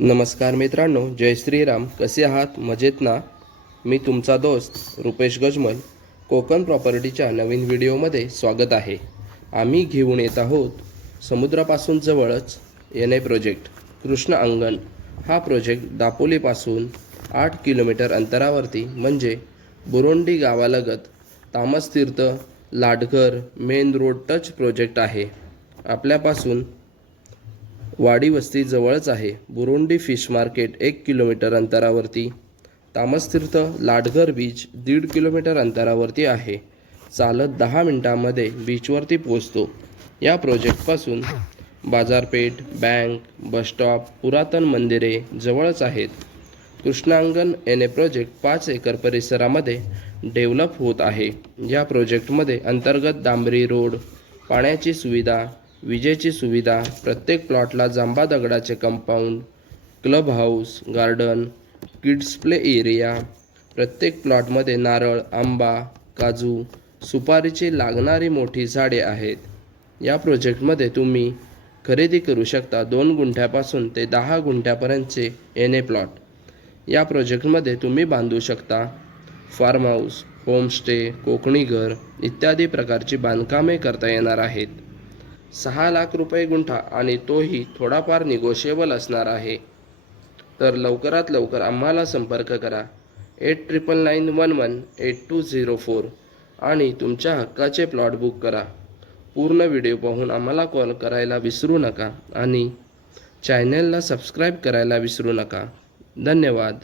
नमस्कार मित्रांनो जय श्रीराम. कसे आहात? मजेत ना? मी तुमचा दोस्त रुपेश गजमल. कोकण प्रॉपर्टीच्या नवीन व्हिडिओमध्ये स्वागत आहे. आम्ही घेऊन येत आहोत समुद्रापासून जवळच एन ए प्रोजेक्ट कृष्ण अंगण. हा प्रोजेक्ट दापोलीपासून आठ किलोमीटर अंतरावरती म्हणजे बुरोंडी गावालगत Tamastirth Ladghar main road touch project आहे. आपल्यापासून वाडी वस्ती जवळच आहे. बुरुंडी फिश मार्केट एक किलोमीटर अंतरावरती. तामसतीर्थ लाडघर बीच दीड किलोमीटर अंतरावरती आहे. चालत दहा मिनिटांमध्ये बीचवरती पोचतो या प्रोजेक्टपासून बाजारपेठ बँक बसस्टॉप पुरातन मंदिरे जवळच आहेत. कृष्णांगण एन ए प्रोजेक्ट पाच एकर परिसरामध्ये डेव्हलप होत आहे. या प्रोजेक्टमध्ये अंतर्गत डांबरी रोड पाण्याची सुविधा विजेची सुविधा प्रत्येक प्लॉटला जांबा दगडाचे compound club house garden kids play area प्रत्येक प्लॉटमध्ये नारळ आंबा काजू सुपारीची लागणारी मोठी झाडे आहेत. या प्रोजेक्टमध्ये तुम्ही खरेदी करू शकता दोन गुंठ्यापासून ते दहा गुंठ्यापर्यंतचे एन ए प्लॉट. या प्रोजेक्टमध्ये तुम्ही बांधू शकता फार्म हाऊस होमस्टे कोकणी घर इत्यादी प्रकारची बांधकामे करता येणार आहेत. सहा लाख रुपये गुंठा आणि तोही थोडाफार निगोशिएबल असणार आहे. तर लवकरात लवकर आम्हाला संपर्क करा. Eight triple nine one one eight two zero four आणि तुमच्या हक्काचे प्लॉट बुक करा. पूर्ण व्हिडिओ पाहून आम्हाला कॉल करायला विसरू नका आणि चॅनलला सबस्क्राईब करायला विसरू नका. धन्यवाद.